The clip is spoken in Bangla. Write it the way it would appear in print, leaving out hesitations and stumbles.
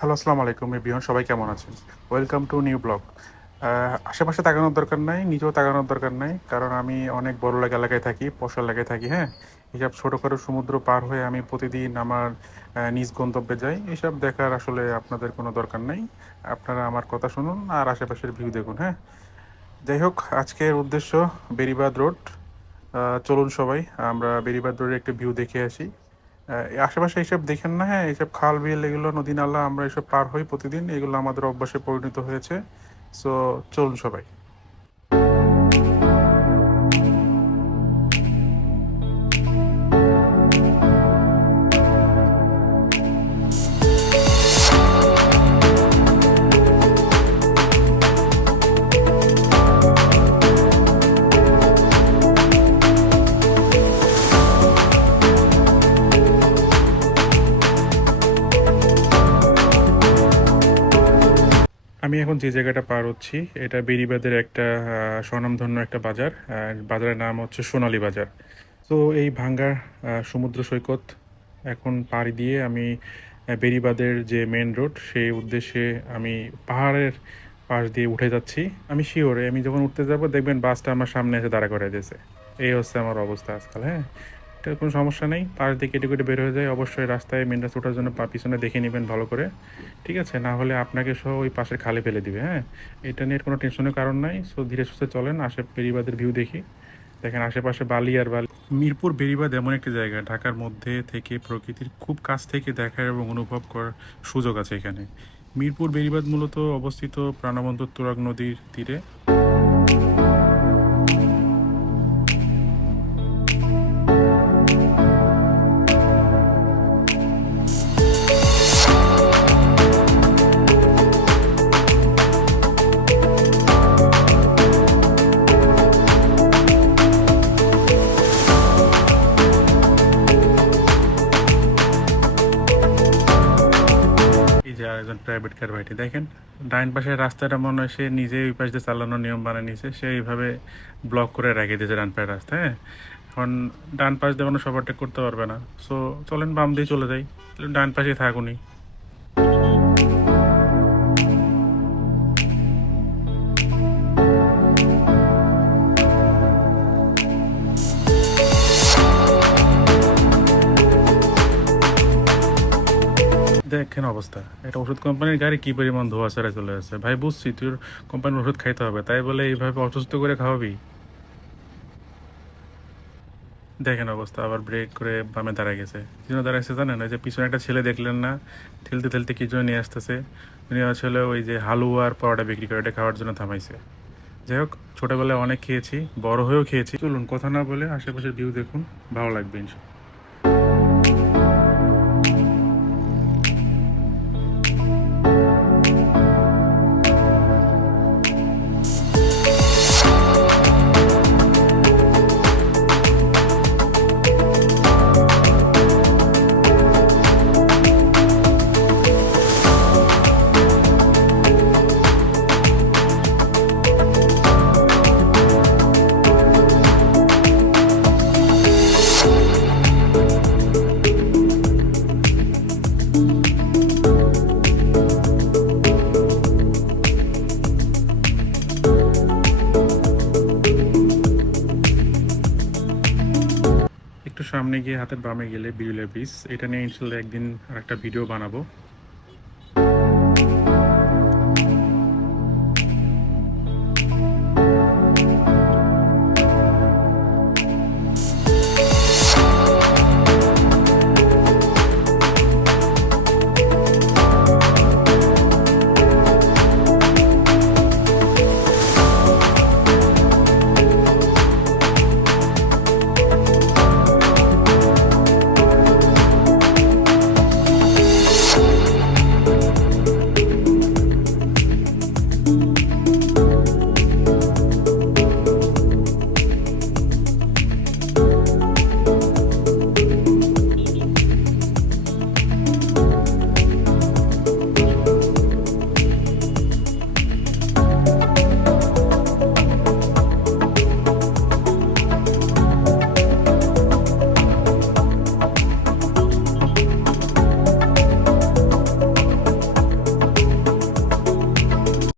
হ্যালো, আসসালামু আলাইকুম এভরিওয়ান, সবাই কেমন আছেন? Welcome to new blog. আশেপাশে তাকানোর দরকার নাই, নিজেও তাকানোর দরকার নাই, কারণ আমি অনেক বড় এলাকায় থাকি, পশা এলাকায় থাকি। হ্যাঁ, এইসব ছোটোখাটো সমুদ্র পার হয়ে আমি প্রতিদিন আমার নিজ গন্তব্যে যাই। এসব দেখার আসলে আপনাদের কোনো দরকার নাই। আপনারা আমার কথা শুনুন আর আশেপাশের ভিউ দেখুন। হ্যাঁ, যাই হোক, আজকের উদ্দেশ্য বেরিবাদ রোড। চলুন সবাই আমরা বেরিবাদ রোডের একটা ভিউ দেখে আসি। এই আশেপাশে এইসব দেখেন না? হ্যাঁ, এইসব খাল বিল, এগুলো নদী নালা আমরা এসব পার হই প্রতিদিন, এগুলো আমাদের অভ্যাসে পরিণত হয়েছে। সো চলুন সবাই। আমি এখন যে জায়গাটা পার হচ্ছি এটা বেড়িবাঁধের একটা স্বনামধন্য একটা বাজার। বাজারের নাম হচ্ছে সোনালী বাজার। তো এই ভাঙ্গা সমুদ্র সৈকত এখন পাড়ি দিয়ে আমি বেড়িবাঁধের যে মেন রোড সেই উদ্দেশ্যে আমি পাহাড়ের পাশ দিয়ে উঠে যাচ্ছি। আমি শিওর আমি যখন উঠতে যাব দেখবেন বাসটা আমার সামনে এসে দাঁড়া করে দিয়েছে। এই হচ্ছে আমার অবস্থা আজকাল। হ্যাঁ, এটা কোনো সমস্যা নেই, পাশ দিয়ে কেটে কেটে বের হয়ে যায়। অবশ্যই রাস্তায় মেন রাস্তা ওঠার জন্য পিছনে দেখে নেবেন ভালো করে, ঠিক আছে? না হলে আপনাকে সহ ওই পাশের খালে ফেলে দিবে। হ্যাঁ, এটা নিয়ে কোনো টেনশনের কারণ নাই। সো ধীরে সুস্থে চলেন, বেড়িবাঁধের ভিউ দেখি। দেখেন আশেপাশে বালি আর বালি। মিরপুর বেড়িবাঁধ এমন একটি জায়গা, ঢাকার মধ্যে থেকে প্রকৃতির খুব কাছ থেকে দেখার এবং অনুভব করার সুযোগ আছে এখানে। মিরপুর বেড়িবাঁধ মূলত অবস্থিত প্রাণবন্ত তুরাগ নদীর তীরে। এই যে আরেকজন প্রাইভেট কার ভাইটি, দেখেন ডাইন পাশের রাস্তাটা মনে হয় সে নিজে ওই পাশ দিয়ে চালানোর নিয়ম বানিয়ে নিয়েছে। সে এইভাবে ব্লক করে রেখে দিয়েছে ডান পাশের রাস্তা। হ্যাঁ, এখন ডান পাশ দিয়ে মানুষ ওভারটেক করতে পারবে না। সো চলেন বাম দিয়ে চলে যাই, ডান পাশে থাকুনি। দেখেন অবস্থা, এটা ওষুধ কোম্পানির গাড়ি কি পরিমাণ ধোয়া ছেড়ে চলে আসছে। ভাই বুঝছি তোর কোম্পানির ওষুধ খাইতে হবে, তাই বলে এইভাবে অসুস্থ করে খাওয়াবি? দেখেন অবস্থা, আবার ব্রেক করে বামে দাঁড়ায় গেছে। কি জন্য দাঁড়াইছে জানেন? ওই যে পিছনে একটা ছেলে দেখলেন না, ঠেলতে ঠেলতে কি জন্য নিয়ে আসতেছে। উনি আসলে ওই যে হালুয়া আর পরোটা বিক্রি করে, এটা খাওয়ার জন্য থামাইছে। যাই হোক, ছোটোবেলায় অনেক খেয়েছি, বড় হয়েও খেয়েছি। চলুন কথা না বলে আশেপাশের ভিউ দেখুন, ভালো লাগবে ইনশাল্লাহ। একটু সামনে গিয়ে হাতের বামে গেলে বিড়ুলিয়া ব্রিজ, এটা নিয়ে ইনশাল্লাহ একদিন আর একটা ভিডিও বানাবো।